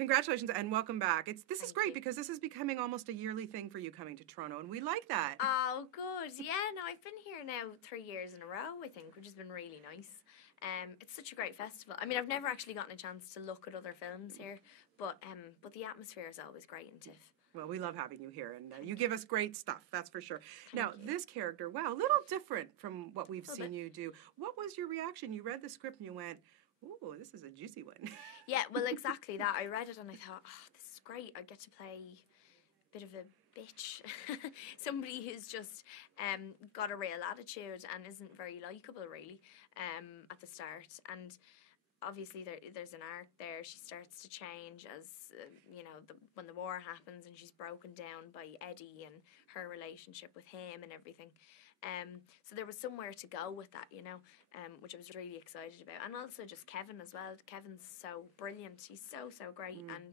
Congratulations and welcome back. This is Thank great you. because this is becoming almost a yearly thing for you coming to Toronto, and we like that. Oh, good. Yeah, no, I've been here now 3 years in a row, I think, which has been really nice. It's such a great festival. I mean, I've never actually gotten a chance to look at other films here, but the atmosphere is always great in TIFF. Well, we love having you here, and you give us great stuff, that's for sure. Now, you. this character, wow, a little different from what we've Little seen bit. you do. What was your reaction? You read the script and you went, ooh, this is a juicy one. Yeah, well, exactly that. I read it and I thought, oh, this is great. I get to play a bit of a bitch. Somebody who's just got a real attitude and isn't very likeable, really, at the start. And obviously there's an arc there. She starts to change as when the war happens, and she's broken down by Eddie and her relationship with him and everything. So there was somewhere to go with that, which I was really excited about. And also just Kevin as well. Kevin's so brilliant. He's so great, and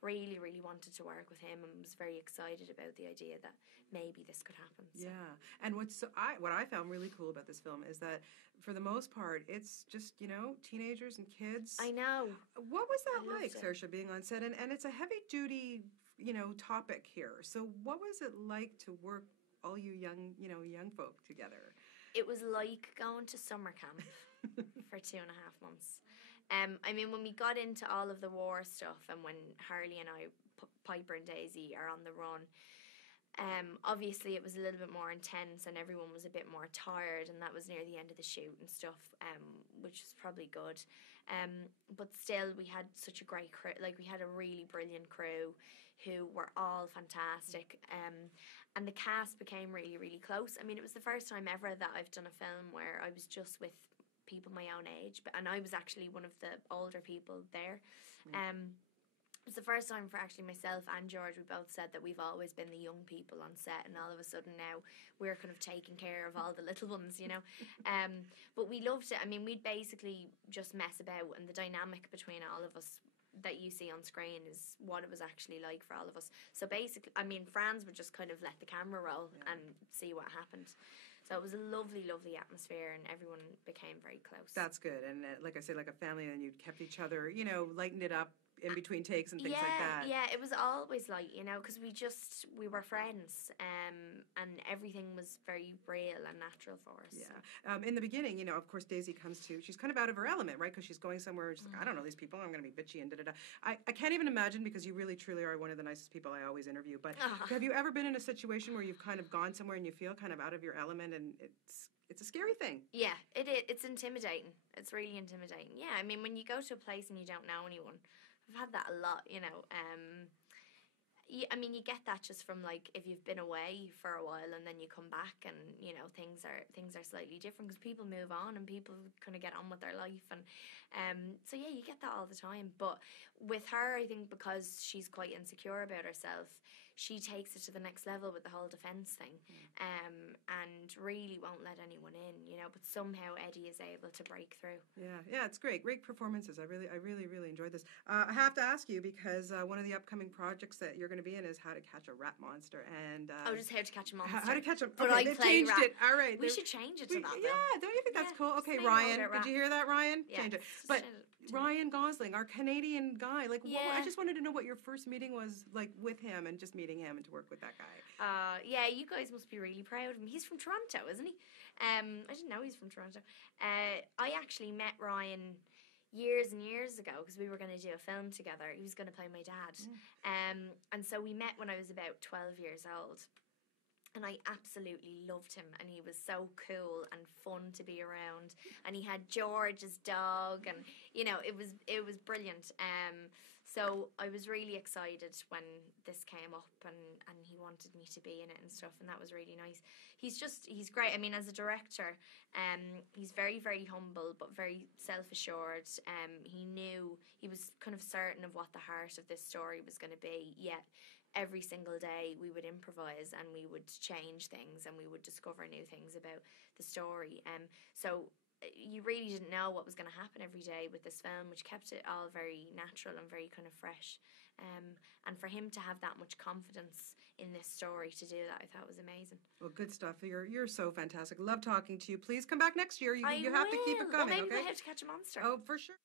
really wanted to work with him, and was very excited about the idea that maybe this could happen. So. Yeah, and what I found really cool about this film is that for the most part it's just teenagers and kids. I know. What was that like, it. Saoirse, being on set? And it's a heavy duty, topic here. So what was it like to work all you young folk together? It was like going to summer camp for 2.5 months. I mean, when we got into all of the war stuff, and when Harley and I, Piper and Daisy, are on the run, obviously it was a little bit more intense, and everyone was a bit more tired, and that was near the end of the shoot and stuff, which was probably good. But still, we had such a great crew. Like, we had a really brilliant crew who were all fantastic, and the cast became really close. I mean, it was the first time ever that I've done a film where I was just with people my own age, and I was actually one of the older people there. It's the first time for actually myself and George. We both said that we've always been the young people on set, and all of a sudden now we're kind of taking care of all the little ones, But we loved it. I mean, we'd basically just mess about, and the dynamic between all of us that you see on screen is what it was actually like for all of us. So basically, I mean, Franz would just kind of let the camera roll and see what happened. So it was a lovely atmosphere, and everyone became very close. That's good. And like I said, like a family, and you kept each other, lightened it up in between takes and things like that. Yeah, it was always like, because we were friends, and everything was very real and natural for us. Yeah. So. In the beginning, of course, Daisy she's kind of out of her element, right? Because she's going somewhere, she's like, I don't know these people, I'm going to be bitchy and da-da-da. I can't even imagine, because you really, truly are one of the nicest people I always interview. But have you ever been in a situation where you've kind of gone somewhere and you feel kind of out of your element, and it's a scary thing? Yeah, it is. It's intimidating. It's really intimidating. Yeah, I mean, when you go to a place and you don't know anyone, I've had that a lot, I mean, you get that just from, like, if you've been away for a while and then you come back, and things are slightly different because people move on and people kind of get on with their life, and so yeah, you get that all the time. But with her, I think because she's quite insecure about herself, she takes it to the next level with the whole defence thing, and really won't let anyone in, But somehow Eddie is able to break through. Yeah, it's great performances. I really enjoyed this. I have to ask you, because one of the upcoming projects that you're going to be in is How to Catch a Rat Monster, and just How to Catch a Monster. How to Catch a. Okay, but I they've play changed rat. it. All right, we should change it to that. Yeah, don't you think that's cool? Okay, Ryan, did you hear that, Ryan? Yeah, change it. But Ryan Gosling, our Canadian guy, like, I just wanted to know what your first meeting was like with him, and just meeting him and to work with that guy. Yeah, you guys must be really proud of him. He's from Toronto, isn't he? I didn't know he's from Toronto. I actually met Ryan years and years ago because we were going to do a film together. He was going to play my dad. And so we met when I was about 12 years old. And I absolutely loved him, and he was so cool and fun to be around. And he had George's dog, and it was brilliant. So I was really excited when this came up, and he wanted me to be in it and stuff, and that was really nice. He's great. I mean, as a director, he's very humble but very self-assured. He was kind of certain of what the heart of this story was going to be, yet every single day we would improvise, and we would change things, and we would discover new things about the story. So you really didn't know what was going to happen every day with this film, which kept it all very natural and very kind of fresh. And for him to have that much confidence in this story to do that, I thought was amazing. Well, good stuff. You're so fantastic. Love talking to you. Please come back next year. You have to keep it coming. Well, maybe okay? we have to catch a monster. Oh, for sure.